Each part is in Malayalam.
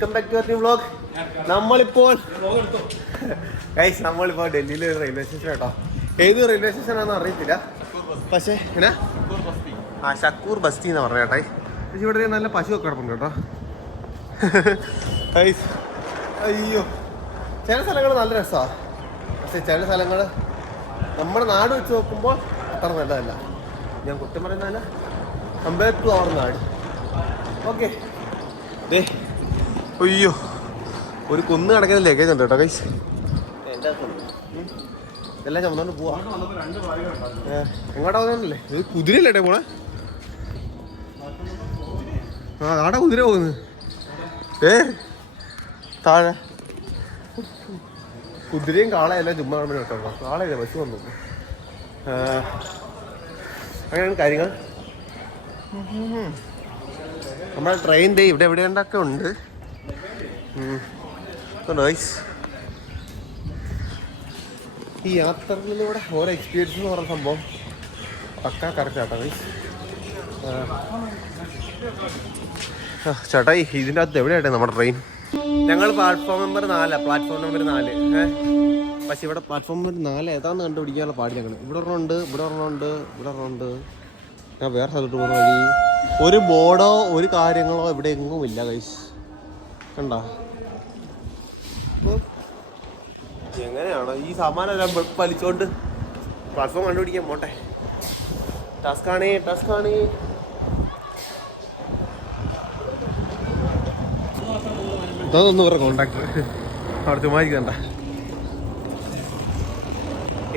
Welcome back to our new vlog. നമ്മളിപ്പോൾ ഡൽഹിയിലെ ഒരു റെയിൽവേ സ്റ്റേഷൻ കേട്ടോ. ഏത് റെയിൽവേ സ്റ്റേഷൻ ആണെന്ന് അറിയത്തില്ല, പക്ഷേ ഷക്കൂർ ബസ്തി എന്ന് പറഞ്ഞ ചേട്ടായി. പക്ഷെ ഇവിടെ നല്ല പശു ഒക്കെ കിടപ്പുണ്ട് കേട്ടോ. അയ്യോ, ചില സ്ഥലങ്ങൾ നല്ല രസമാണ്, പക്ഷെ ചില സ്ഥലങ്ങൾ നമ്മുടെ നാട് വെച്ച് നോക്കുമ്പോൾ അത്ര നല്ലതല്ല. ഞാൻ കുറ്റം പറയുന്നതല്ല, കമ്പയർ ടു അവർ നാട്. ഓക്കെ, അയ്യോ ഒരു കുന്ന് കിടക്കുന്ന ലഗേജ് ഉണ്ട് കേട്ടോ കൈസ്. എല്ലാം ചുമന്നോണ്ട് പോവാ. എങ്ങോട്ടാ പോകുന്നല്ലേ? ഇത് കുതിരയല്ലേ പോണേ? ആടാ കുതിര പോകുന്നത്. താഴെ കുതിരയും കാളയെല്ലാം ചുമ്മാ കേട്ടോ. കാളയല്ലേ, ബസ് വന്നു. അങ്ങനെയാണ് കാര്യങ്ങൾ. നമ്മുടെ ട്രെയിൻ ഡേ ഇവിടെ എവിടെയൊക്കെ ഉണ്ട്. ഈ യാത്രകളിലൂടെ ഓരോ എക്സ്പീരിയൻസ് എന്ന് പറയുന്ന സംഭവം പക്കാ കറക്റ്റ് ആട്ടോ ഗൈസ്. ചേട്ടായി ഇതിൻ്റെ അകത്ത് എവിടെയാട്ടെ നമ്മുടെ ട്രെയിൻ? ഞങ്ങൾ പ്ലാറ്റ്ഫോം നമ്പർ 4, പ്ലാറ്റ്ഫോം നമ്പർ 4. പക്ഷെ ഇവിടെ പ്ലാറ്റ്ഫോം നമ്പർ 4 ഏതാന്ന് കണ്ടുപിടിക്കാനുള്ള പാടി ഞങ്ങൾ. ഇവിടെ ഒരെണ്ണമുണ്ട്, ഇവിടെ ഒരെണ്ണമുണ്ട്, ഇവിടെ ഒരെണ്ണമുണ്ട്. ഞാൻ വേറെ സ്ഥലത്ത് പോകുന്ന വഴി ഒരു ബോർഡോ ഒരു കാര്യങ്ങളോ ഇവിടെ എങ്ങും ഇല്ല ഗൈസ്. കണ്ടോ എങ്ങനെയാണോ ഈ സാമാനം എല്ലാം വലിച്ചോണ്ട് പ്ലാറ്റ്ഫോം കണ്ടുപിടിക്കാൻ പോട്ടെ. ടാസ്കാണേ. ഇതൊന്നും ഇവരുടെ കോണ്ടാക്ട് അവിടെ ചുമ്മാരിക്കണ്ട.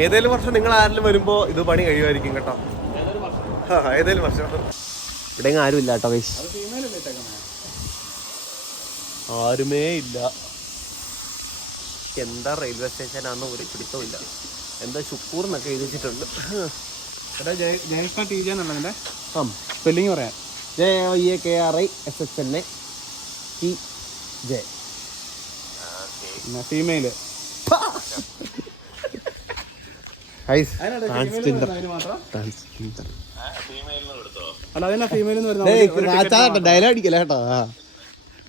ഏതേലും വർഷം നിങ്ങൾ ആരെങ്കിലും വരുമ്പോ ഇത് പണി കഴിയുമായിരിക്കും കേട്ടോ. ഏതേലും വർഷം. ഇവിടെ ആരും ഇല്ല കേട്ടോ ഗൈസ്, ആരുമേ ഇല്ല. എന്താ റെയിൽവേ സ്റ്റേഷനാണെന്ന് ഒരു പിടിത്തമില്ല. എന്താ ഷുക്കൂർ എന്നൊക്കെ എഴുതി വെച്ചിട്ടുണ്ട്. സ്പെല്ലിങ് പറയാം. JEKRISHNA female. ഡയലോഗ് അടിക്കല കേട്ടോ.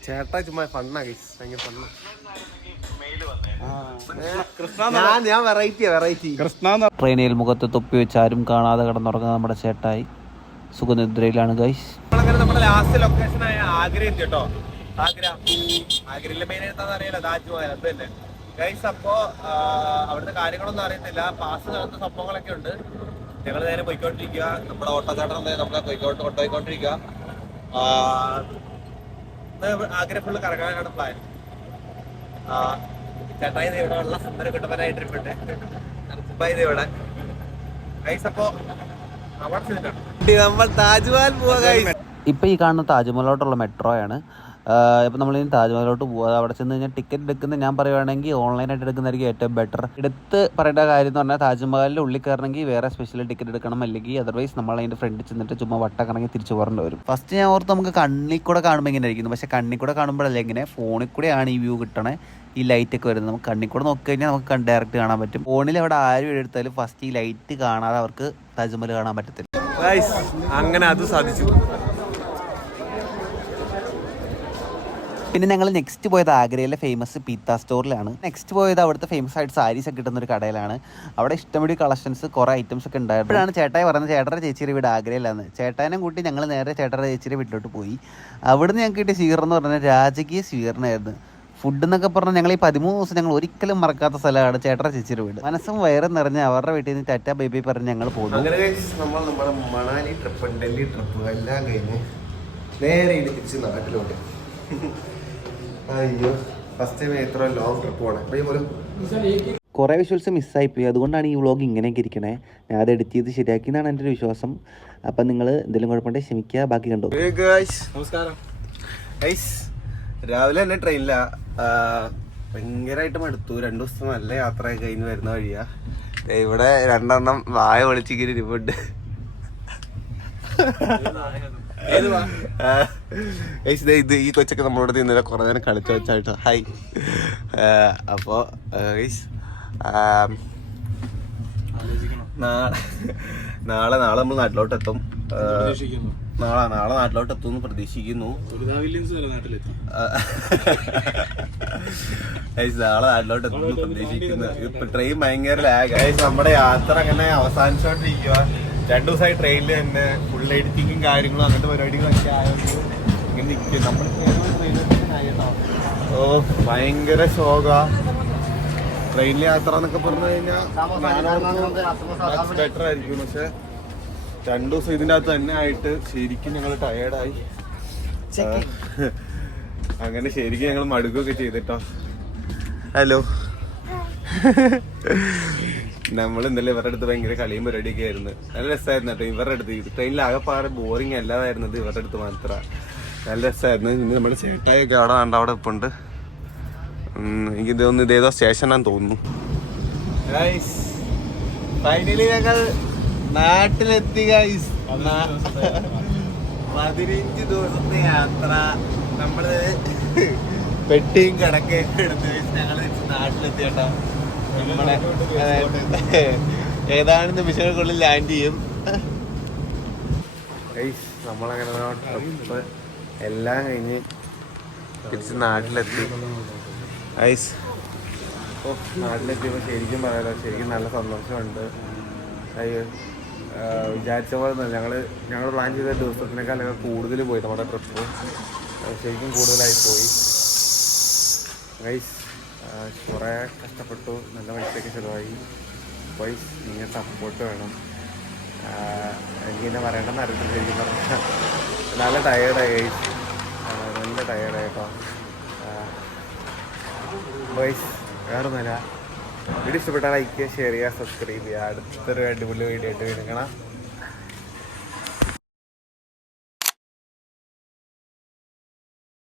ചേട്ടാ ചുമ്മാ ഫണ്ണാ ഗൈസ്, ഭയങ്കര ഫണ്ണാ. ഞാൻ വെറൈറ്റി. ട്രെയിനിൽ മുഖത്ത് തൊപ്പി വെച്ച് ആരും കാണാതെ കിടന്നുറങ്ങുന്ന നമ്മുടെ ചേട്ടായി സുഖനിദ്രയിലാണ് ഗൈസ്. നമ്മുടെ ലാസ്റ്റ് ലൊക്കേഷനായ ആഗ്ര എത്തി കേട്ടോ. ആഗ്രയിലെ മെയിൻ എന്താണെന്ന് അറിയില്ല, താജ്മഹൽ അത് തന്നെ ഗൈസ്. അപ്പോ അവിടുത്തെ കാര്യങ്ങളൊന്നും അറിയത്തില്ല, പാസ് നടത്തുന്ന സംഭവങ്ങളൊക്കെ ഉണ്ട്. ഞങ്ങൾ നേരെ പോയിക്കൊണ്ടിരിക്കുക. നമ്മുടെ ഓട്ടോചാട്ടം നമ്മളെ കൊണ്ടുപോയിക്കൊണ്ടിരിക്കുക. ആഗ്ര ഫുള്ള് കറങ്ങാനാണ് പ്ലാൻ. ചേട്ടായി ഇവിടെ ഉള്ള സുന്ദര കുട്ടപ്പനായിട്ടിരിപ്പുണ്ട്. ഇവിടെ ഗൈസ്. അപ്പോ നമ്മൾ താജ്മഹൽ പോവാ ഗൈസ്. ഇപ്പം ഈ കാണുന്ന താജ്മഹലോട്ടുള്ള മെട്രോയാണ്. ഇപ്പം നമ്മളിനി താജ്മഹലോട്ട് പോകുക. അവിടെ ചെന്ന് കഴിഞ്ഞാൽ ടിക്കറ്റ് എടുക്കുന്നത് ഞാൻ പറയുവാണെങ്കിൽ ഓൺലൈനായിട്ട് എടുക്കുന്നതായിരിക്കും ഏറ്റവും ബെറ്റർ. എടുത്ത് പറയേണ്ട കാര്യം എന്ന് പറഞ്ഞാൽ താജ്മഹലിൻ്റെ ഉള്ളിൽ കയറണമെങ്കിൽ വേറെ സ്പെഷ്യൽ ടിക്കറ്റ് എടുക്കണം, അല്ലെങ്കിൽ അതർവൈസ് നമ്മൾ അതിൻ്റെ ഫ്രണ്ടിൽ ചെന്നിട്ട് ചുമ്മാ വട്ടക്കറങ്ങി തിരിച്ചു പോരേണ്ടി വരും. ഫസ്റ്റ് ഞാൻ ഓർത്ത് നമുക്ക് കണ്ണിൽ കൂടെ കാണുമ്പോൾ ഇങ്ങനെ ഇരിക്കുന്നു, പക്ഷേ കണ്ണിൽ കൂടെ കാണുമ്പോഴല്ല, ഇങ്ങനെ ഫോണിൽ കൂടെയാണ് ഈ വ്യൂ കിട്ടണേ. ഈ ലൈറ്റൊക്കെ വരുന്നത് നമുക്ക് കണ്ണിൽ കൂടെ നോക്കി കഴിഞ്ഞാൽ നമുക്ക് ഡയറക്റ്റ് കാണാൻ പറ്റും. ഫോണിൽ അവിടെ ആരും എടുത്താലും ഫസ്റ്റ് ഈ ലൈറ്റ് കാണാതെ അവർക്ക് താജ്മഹൽ കാണാൻ പറ്റത്തില്ല. അങ്ങനെ അത് സാധിച്ചു. പിന്നെ ഞങ്ങൾ നെക്സ്റ്റ് പോയത് ആഗ്രയിലെ ഫേമസ് പീത്ത സ്റ്റോറിലാണ്. നെക്സ്റ്റ് പോയത് അവിടുത്തെ ഫേമസ് ആയിട്ട് സാരീസ് ഒക്കെ കിട്ടുന്ന ഒരു കടയിലാണ്. അവിടെ ഇഷ്ടംപടി കളക്ഷൻസ്, കുറേ ഐറ്റംസ് ഒക്കെ ഉണ്ടായിരുന്നു. അപ്പോഴാണ് ചേട്ടായി പറഞ്ഞത് ചേട്ടൻ്റെ ചേച്ചിയുടെ വീട് ആഗ്രയിലാണ്. ചേട്ടാനും കൂട്ടി ഞങ്ങൾ നേരെ ചേട്ടൻ്റെ ചേച്ചിയുടെ വീട്ടിലോട്ട് പോയി. അവിടുന്ന് ഞങ്ങൾക്ക് കിട്ടിയ സ്വീകരണം എന്ന് പറഞ്ഞാൽ രാജകീയ സ്വീകരണമായിരുന്നു. ഫുഡ് എന്നൊക്കെ പറഞ്ഞാൽ ഞങ്ങൾ ഈ 13 ദിവസം ഞങ്ങൾ ഒരിക്കലും മറക്കാത്ത സ്ഥലമാണ് ചേട്ടൻ്റെ ചേച്ചിയുടെ വീട്. മനസ്സും വയറും നിറഞ്ഞ് അവരുടെ വീട്ടിൽ നിന്ന് ടാറ്റ ബൈ ബൈ പറഞ്ഞ് ഞങ്ങൾ പോകുന്നു. നമ്മൾ നമ്മുടെ മണാലി ട്രിപ്പ്, ഡൽഹി ട്രിപ്പ് എല്ലാം കഴിഞ്ഞ് നേരെ തിരിച്ച് നാട്ടിലോട്ട്. അയ്യോ, ഫസ്റ്റ് ടൈം ഇത്ര ലോങ് ട്രിപ്പ് പോകണം. കുറേ വിഷ്വൽസ് മിസ്സായിപ്പോയി, അതുകൊണ്ടാണ് ഈ വ്ളോഗ് ഇങ്ങനെയൊക്കെ ഇരിക്കണേ. ഞാൻ അത് എഡിറ്റ് ചെയ്ത് ശരിയാക്കിയെന്നാണ് എൻ്റെ ഒരു വിശ്വാസം. അപ്പം നിങ്ങൾ എന്തെങ്കിലും കുഴപ്പമുണ്ടെങ്കിൽ ക്ഷമിക്കുക, ബാക്കി കണ്ടോ. നമസ്കാരം ഗൈസ്. രാവിലെ തന്നെ ട്രെയിനിലാ, ഭയങ്കരമായിട്ട് മടുത്തു. 2 ദിവസം നല്ല യാത്രയൊക്കെ കഴിഞ്ഞ് വരുന്ന വഴിയാ. ഇവിടെ 2 വായ പൊളിച്ചിങ്ങനെ ഇരിപ്പുണ്ട്. ഇത് ഈ കൊച്ചൊക്കെ നമ്മളോട് ഇന്നലെ കുറെ നേരം കളിച്ചു വെച്ചായിട്ടോ. ഹായ്. അപ്പോ നാളെ നമ്മൾ നാട്ടിലോട്ട് എത്തും. നാളെ നാട്ടിലോട്ട് എത്തുമെന്ന് പ്രതീക്ഷിക്കുന്നു. നാളെ നാട്ടിലോട്ട് എത്തുമെന്ന് പ്രതീക്ഷിക്കുന്നു. ഇപ്പൊ ട്രെയിൻ ഭയങ്കര ലാഗ്. നമ്മുടെ യാത്ര അങ്ങനെ അവസാനിച്ചോണ്ടിരിക്കുക. 2 ദിവസമായി ട്രെയിനിൽ തന്നെ ഫുൾ എഡിറ്റിങ്ങും കാര്യങ്ങളും അങ്ങനത്തെ പരിപാടികളൊക്കെ ആയതുകൊണ്ട് ഇങ്ങനെ നിൽക്കും. നമ്മൾ ഭയങ്കര ശോക. ട്രെയിനിൽ യാത്ര എന്നൊക്കെ പറഞ്ഞു കഴിഞ്ഞാൽ ബെറ്റർ ആയിരിക്കും. പക്ഷെ 2 ദിവസം ഇതിൻ്റെ അകത്ത് തന്നെ ആയിട്ട് ശരിക്കും ഞങ്ങൾ ടയേർഡായി. അങ്ങനെ ശരിക്കും ഞങ്ങൾ മടുക്കുകയൊക്കെ ചെയ്തിട്ടോ. ഹലോ, നമ്മൾ ഇന്നലെ ഇവരുടെ അടുത്ത് ഭയങ്കര കളിയും പരിപാടിയൊക്കെ ആയിരുന്നു. നല്ല രസമായിരുന്നു കേട്ടോ. ഇവരുടെ അടുത്ത് ട്രെയിനിൽ ആകെപ്പാടെ ബോറിങ് അല്ലാതായിരുന്നത് ഇവരുടെ അടുത്ത് മാത്രം. നല്ല രസമായിരുന്നു. ഇന്ന് നമ്മുടെ ചേട്ടായൊക്കെ അവിടെ കണ്ട അവിടെ ഇപ്പം ഉണ്ട്. എനിക്ക് തോന്നുന്നു ഇതേതോ സ്റ്റേഷനാന്ന് തോന്നുന്നു. ഫൈനലി ഞങ്ങൾ നാട്ടിലെത്തി ഗൈസ്. 15 ദിവസത്തെ യാത്ര. നമ്മള് പെട്ടിയും കിടക്കയൊക്കെ എടുത്ത് ഞങ്ങള് നാട്ടിലെത്തി കേട്ടോ. നമ്മളെ ഏതാനും നിമിഷങ്ങൾക്കുള്ളിൽ ലാൻഡ് ചെയ്യും. ഗൈസ് നമ്മളങ്ങനെ ട്രിപ്പ് എല്ലാം കഴിഞ്ഞ് തിരിച്ച് നാട്ടിലെത്തി. ഗൈസ് നാട്ടിലെത്തിയപ്പോൾ ശരിക്കും പറയാലോ, ശരിക്കും നല്ല സന്തോഷമുണ്ട്. വിചാരിച്ച പോലെ ഞങ്ങൾ പ്ലാൻ ചെയ്ത ദിവസത്തിനേക്കാളൊക്കെ കൂടുതൽ പോയി നമ്മുടെ ട്രിപ്പ്. ശരിക്കും കൂടുതലായി പോയി ഗൈസ്. കുറേ കഷ്ടപ്പെട്ടു, നല്ല പൈസയൊക്കെ ചിലവായി. ഗൈസ് നിങ്ങൾ സപ്പോർട്ട് വേണം. എനിക്കിന്നെ പറയേണ്ടെന്ന് അറിയത്തില്ല. ശരിക്കും പറഞ്ഞാൽ നല്ല ടയേർഡായി ഗൈസ്, നല്ല ടയേർഡായി കേട്ടോ. ഗൈസ് വേറെ ഒന്നുമില്ല. വീഡിയോ ഇഷ്ടപ്പെട്ടാൽ ലൈക്ക് ചെയ്യുക, ഷെയർ ചെയ്യുക, സബ്സ്ക്രൈബ് ചെയ്യുക. അടുത്തൊരു അടിപൊളി വീഡിയോ ആയിട്ട് കാണാം.